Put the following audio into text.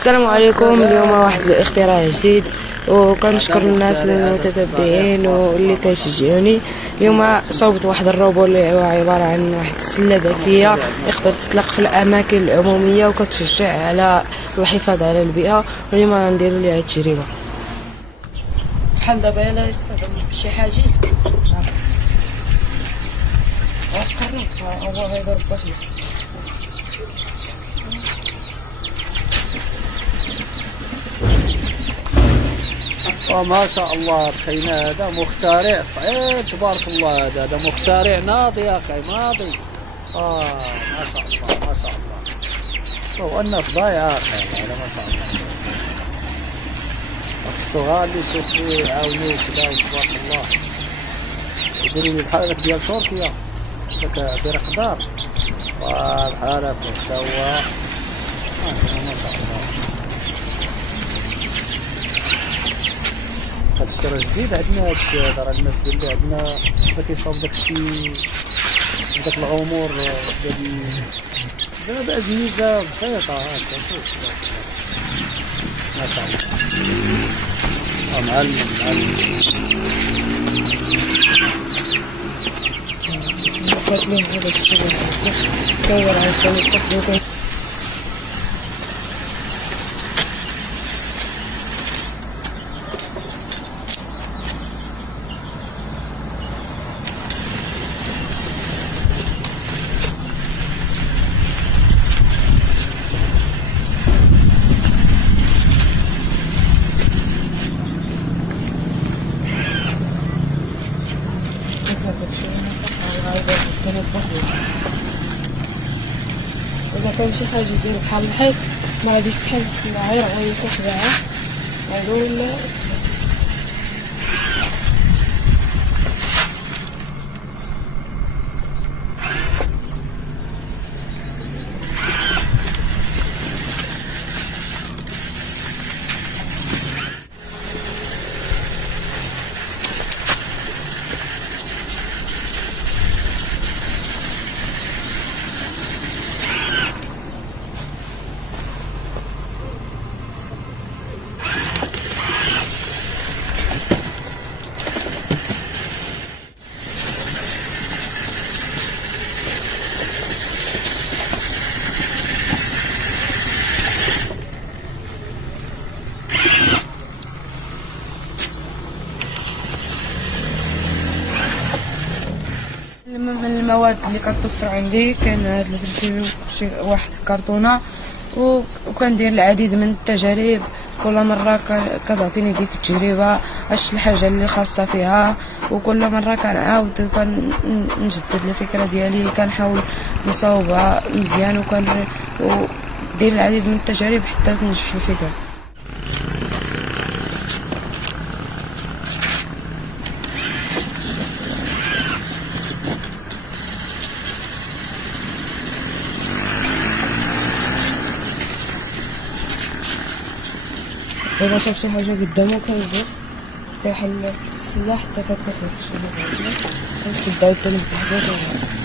السلام عليكم. اليوم واحد الاختراع جديد، وكنشكر الناس المتتبعين واللي كيشجعوني. اليوم صوبت واحد الروبو اللي هو عبارة عن واحد السلة ذكية يقدر تطلق في الأماكن العمومية وكتشجع على الحفاظ على البيئة. واليوم غنديرو ليها التجربة بحال دابا يلا يصطدم بشي حاجز هو غيضرب فيه. ما شاء الله بخينا، هذا مخترع صعيب تبارك الله. هذا مخترع ناضي يا اخي، ناضي. ما شاء الله ما شاء الله. شوف الناس ضايعه اخي، هذا ما شاء الله. الصغار اللي يشوفوا يعاونوا كذا تبارك الله، يديروا لي بحال هذاك ديال تركيا، داك دير قدار بحال هكا حتى هو. ما شاء الله. هاد الشيء راه جديد عندنا، هاد الشيء هذا راه الناس اللي عندنا بدا كيصاوب داكشي داك العمر ديال دابا أجهزة بسيطة. هاكا شوف ما شاء الله. معلم هذا الشيء كيدور على الطريق. إذا كان شي حاجة زي بحال الحيط ما غاديش تحل السماعة، غير يصلح بها هادو ولا من المواد اللي كتوفر عندي كان هاد الفلفل شي واحد الكرتونة، وكندير العديد من التجارب. كل مرة كتعطيني ديك التجربة اش الحاجة اللي خاصة فيها، وكل مرة كنعاود وكنجدد الفكرة ديالي، كنحاول نصاوبها مزيان ودير العديد من التجارب حتى تنجح الفكرة. إذا شاف شي حاجة قدامو كيوقف كيحل السلاح حتى كتوقف شي حاجة كتبدا يطلب بحاجة.